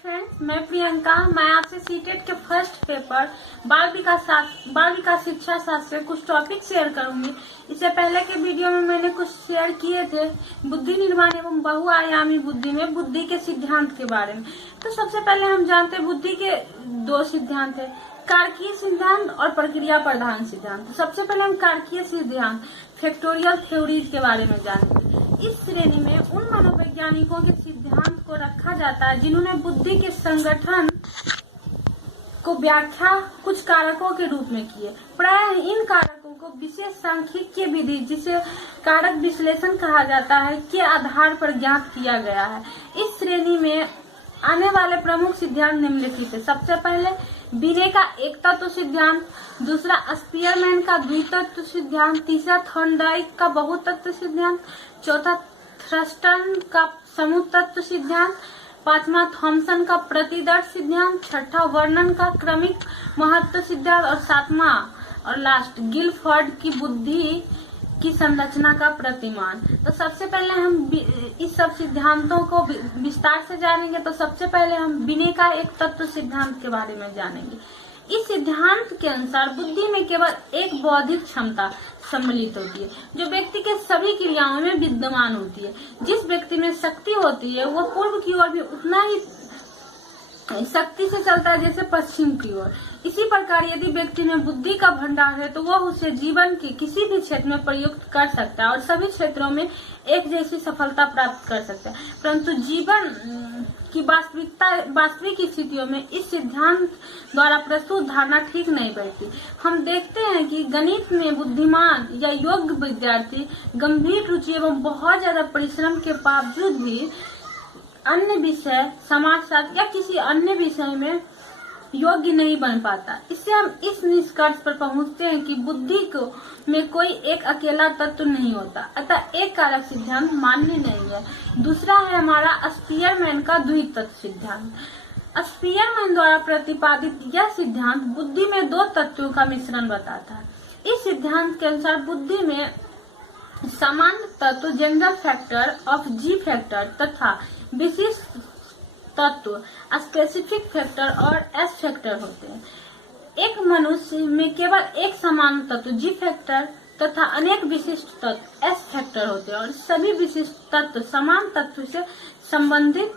Friends, मैं प्रियंका। मैं आपसे सीटेट के फर्स्ट पेपर बाल विकास शिक्षा शास्त्र से कुछ टॉपिक शेयर करूंगी। इससे पहले के वीडियो में मैंने कुछ शेयर किए थे बुद्धि निर्माण एवं बहुआयामी बुद्धि में बुद्धि के सिद्धांत के बारे में। तो सबसे पहले हम जानते हैं बुद्धि के दो सिद्धांत है, कारकीय सिद्धांत और प्रक्रिया प्रधान सिद्धांत। तो सबसे पहले हम कारकीय सिद्धांत फैक्टोरियल थ्योरीज के बारे में जानेंगे। इस श्रेणी में उन मनोवैज्ञानिकों के सिद्धांत को रखा जाता है जिन्होंने बुद्धि के संगठन को व्याख्या कुछ कारकों के रूप में किए। प्राय इन कारकों को विशेष सांख्यिकीय विधि, जिसे कारक विश्लेषण कहा जाता है, के आधार पर ज्ञात किया गया है। इस श्रेणी में आने वाले प्रमुख सिद्धांत निम्नलिखित है। सबसे पहले बिने का एक तत्व सिद्धांत, दूसरा स्पीयरमैन का द्वितत्व सिद्धांत, तीसरा थॉर्नडाइक का बहुतत्व सिद्धांत, चौथा थ्रस्टन का समूह तत्व सिद्धांत, पांचवा थॉमसन का प्रतिदर्श सिद्धांत, छठा वर्णन का क्रमिक महत्व सिद्धांत और सातवां और लास्ट गिलफोर्ड की बुद्धि की संरचना का प्रतिमान। तो सबसे पहले हम इस सब सिद्धांतों को विस्तार से जानेंगे। तो सबसे पहले हम बिने का एक तत्व सिद्धांत के बारे में जानेंगे। इस सिद्धांत के अनुसार बुद्धि में केवल एक बौद्धिक क्षमता सम्मिलित होती है जो व्यक्ति के सभी क्रियाओं में विद्यमान होती है। जिस व्यक्ति में शक्ति होती है वह पूर्व की ओर भी उतना ही शक्ति से चलता है जैसे पश्चिम की ओर। इसी प्रकार यदि व्यक्ति में बुद्धि का भंडार है तो वह उसे जीवन के किसी भी क्षेत्र में प्रयुक्त कर सकता है और सभी क्षेत्रों में एक जैसी सफलता प्राप्त कर सकता है। परंतु जीवन की वास्तविक स्थितियों में इस सिद्धांत द्वारा प्रस्तुत धारणा ठीक नहीं बैठती। हम देखते हैं कि गणित में बुद्धिमान या योग्य विद्यार्थी गंभीर रुचि एवं बहुत ज्यादा परिश्रम के बावजूद भी अन्य विषय, समाजशास्त्र या किसी अन्य विषय में योग्य नहीं बन पाता। इससे हम इस निष्कर्ष पर पहुंचते हैं कि बुद्धि को में कोई एक अकेला तत्व नहीं होता, अतः एक कारक सिद्धांत मान्य नहीं है। दूसरा है हमारा स्पीयरमैन का द्वितत्व सिद्धांत। स्पीयरमैन द्वारा प्रतिपादित यह सिद्धांत बुद्धि में दो तत्वों का मिश्रण बताता है। इस सिद्धांत के अनुसार बुद्धि में सामान्य तत्व general factor of ji factor तथा विशिष्ट तत्व स्पेसिफिक फैक्टर और एस फैक्टर होते हैं। एक मनुष्य में केवल एक समान तत्व जी फैक्टर तथा अनेक विशिष्ट तत्व एस फैक्टर होते हैं और सभी विशिष्ट तत्व समान तत्व से संबंधित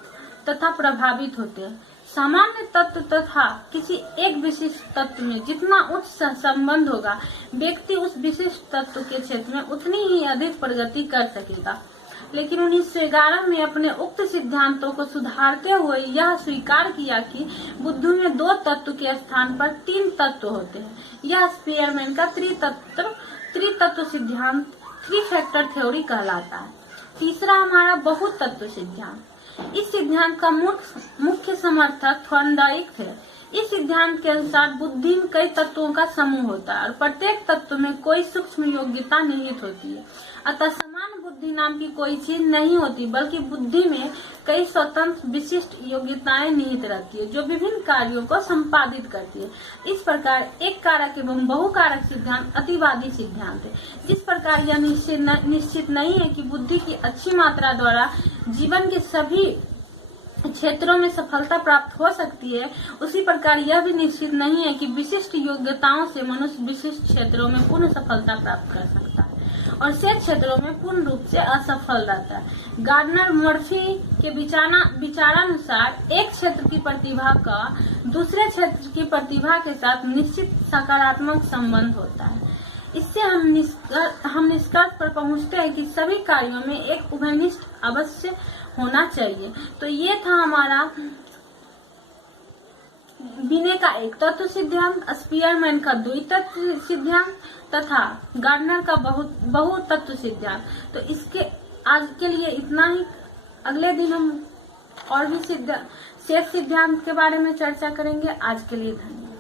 तथा प्रभावित होते हैं। सामान्य तत्व तथा किसी एक विशिष्ट तत्व में जितना उच्च संबंध होगा, व्यक्ति उस विशिष्ट तत्व के क्षेत्र में उतनी ही अधिक प्रगति कर सकेगा। लेकिन 1911 में अपने उक्त सिद्धांतों को सुधारते हुए यह स्वीकार किया कि बुद्धि में दो तत्व के स्थान पर तीन तत्व होते हैं। यह स्पीयरमैन का त्रितत्व सिद्धांत, थ्री फैक्टर थ्योरी कहलाता है। तीसरा हमारा बहुतत्व सिद्धांत। इस सिद्धांत का मुख्य समर्थक थॉर्नडाइक थे। इस सिद्धांत के अनुसार बुद्धि में कई तत्वों का समूह होता है और प्रत्येक तत्व में कोई सूक्ष्म योग्यता निहित होती है। अतः समान बुद्धि नाम की कोई चीज नहीं होती, बल्कि बुद्धि में कई स्वतंत्र विशिष्ट योग्यताएं निहित रहती है जो विभिन्न कार्यों को संपादित करती है। इस प्रकार एक कारक एवं बहुकारक सिद्धांत अतिवादी सिद्धांत है। जिस प्रकार यह निश्चित नहीं है कि बुद्धि की अच्छी मात्रा द्वारा जीवन के सभी क्षेत्रों में सफलता प्राप्त हो सकती है, उसी प्रकार यह भी निश्चित नहीं है कि विशिष्ट योग्यताओं से मनुष्य विशिष्ट क्षेत्रों में पूर्ण सफलता प्राप्त कर सकता है और शेष क्षेत्रों में पूर्ण रूप से असफल रहता है। गार्डनर मर्फी के विचारानुसार एक क्षेत्र की प्रतिभा का दूसरे क्षेत्र की प्रतिभा के साथ निश्चित सकारात्मक संबंध होता है। इससे हम निष्कर्ष पर पहुंचते हैं कि सभी कार्यों में एक उभयनिष्ठ अवश्य होना चाहिए। तो ये था हमारा बिने का एक तत्व सिद्धांत, स्पीयरमैन का द्वितत्व सिद्धांत तथा गार्डनर का बहुतत्व सिद्धांत। तो इसके आज के लिए इतना ही। अगले दिन हम और भी शेष सिद्धांत के बारे में चर्चा करेंगे। आज के लिए धन्यवाद।